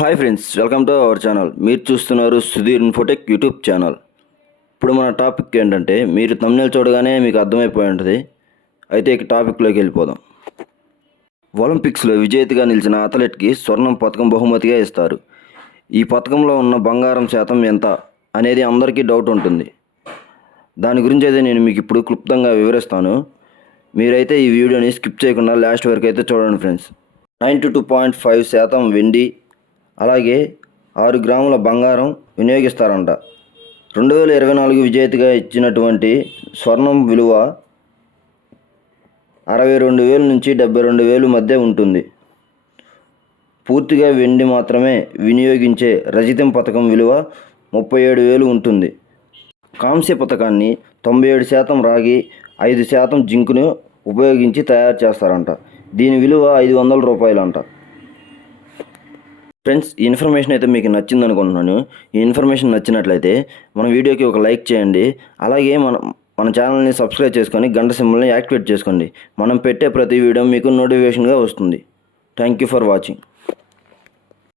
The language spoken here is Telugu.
Hi friends welcome to our channel. మీరు చూస్తున్నారు సుధీర్ ఇన్ఫోటెక్ యూట్యూబ్ ఛానల్. ఇప్పుడు మన టాపిక్ ఏంటంటే మీరు తమిళ చూడగానే మీకు అర్థమైపోయి ఉంటుంది. అయితే ఇక టాపిక్లోకి వెళ్ళిపోదాం. ఒలింపిక్స్లో విజేతగా నిలిచిన అథ్లెట్కి స్వర్ణం పథకం బహుమతిగా ఇస్తారు. ఈ పథకంలో ఉన్న బంగారం శాతం ఎంత అనేది అందరికీ డౌట్ ఉంటుంది. దాని గురించి అయితే నేను మీకు ఇప్పుడు క్లుప్తంగా వివరిస్తాను. మీరైతే ఈ వీడియోని స్కిప్ చేయకుండా లాస్ట్ వరకు అయితే చూడండి friends. Ninety two point five శాతం వెండి అలాగే ఆరు గ్రాముల బంగారం వినియోగిస్తారంట. రెండు వేల ఇరవై నాలుగు విజేతగా ఇచ్చినటువంటి స్వర్ణం విలువ అరవై రెండు వేలు నుంచి డెబ్బై రెండు వేలు మధ్య ఉంటుంది. పూర్తిగా వెండి మాత్రమే వినియోగించే రజితం పథకం విలువ ముప్పై ఏడు వేలు ఉంటుంది. కాంస్య పథకాన్ని తొంభై ఏడు శాతం రాగి ఐదు శాతం జింకును ఉపయోగించి తయారు చేస్తారంట. దీని విలువ ఐదు వందల రూపాయలు అంట ఫ్రెండ్స్ ఈ ఇన్ఫర్మేషన్ అయితే మీకు నచ్చింది అనుకుంటున్నాను. ఈ ఇన్ఫర్మేషన్ నచ్చినట్లయితే మన వీడియోకి ఒక లైక్ చేయండి. అలాగే మన మన ఛానల్ని సబ్స్క్రైబ్ చేసుకొని గంట సింబల్ని యాక్టివేట్ చేసుకోండి. మనం పెట్టే ప్రతి వీడియో మీకు నోటిఫికేషన్గా వస్తుంది. Thank you for watching